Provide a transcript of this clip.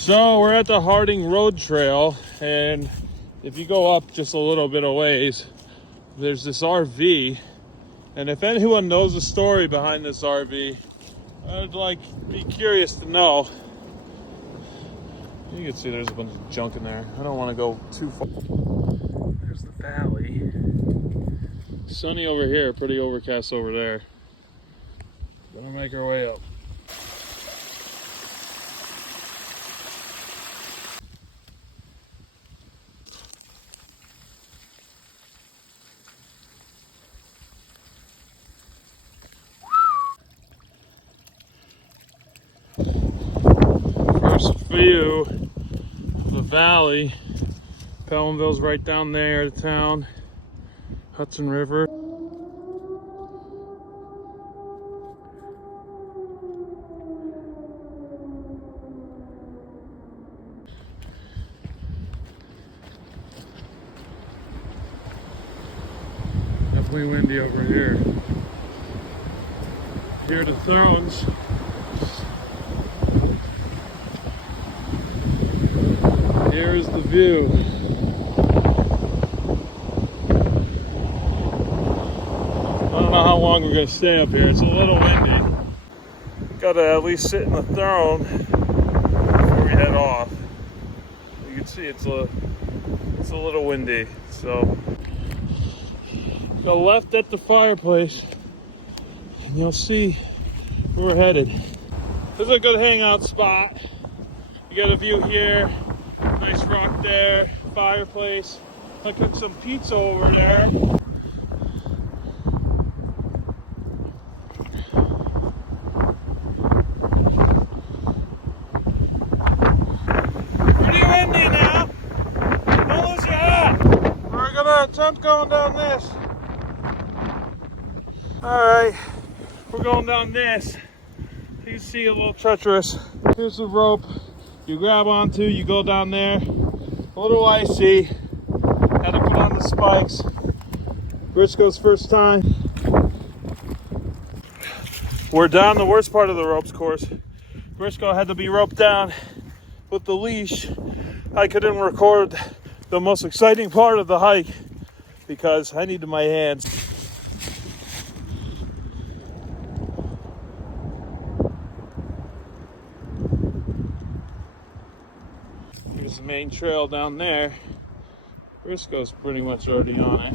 So we're at the Harding Road Trail, and if you go up just a little bit of ways, there's this RV. And if anyone knows the story behind this RV, I'd be curious to know. You can see there's a bunch of junk in there. I don't want to go too far. There's the valley. Sunny over here, pretty overcast over there. Gonna make our way up. First view of the valley. Palenville's right down there, the town. Hudson River. Definitely windy over here. Here to Thrones. Here is the view. I don't know how long we're going to stay up here. It's a little windy. Got to at least sit in the throne before we head off. You can see it's a little windy. So go left at the fireplace, and you'll see where we're headed. This is a good hangout spot. You got a view here. Nice rock there, fireplace. I cooked some pizza over there. Pretty windy now. Don't lose your hat. We're gonna attempt going down this. Alright, we're going down this. You can see a little treacherous. Here's the rope. You grab onto, you go down there. A little icy. Had to put on the spikes. Briscoe's first time. We're down the worst part of the ropes course. Briscoe had to be roped down with the leash. I couldn't record the most exciting part of the hike because I needed my hands. Here's the main trail down there. Briscoe's pretty much already on it.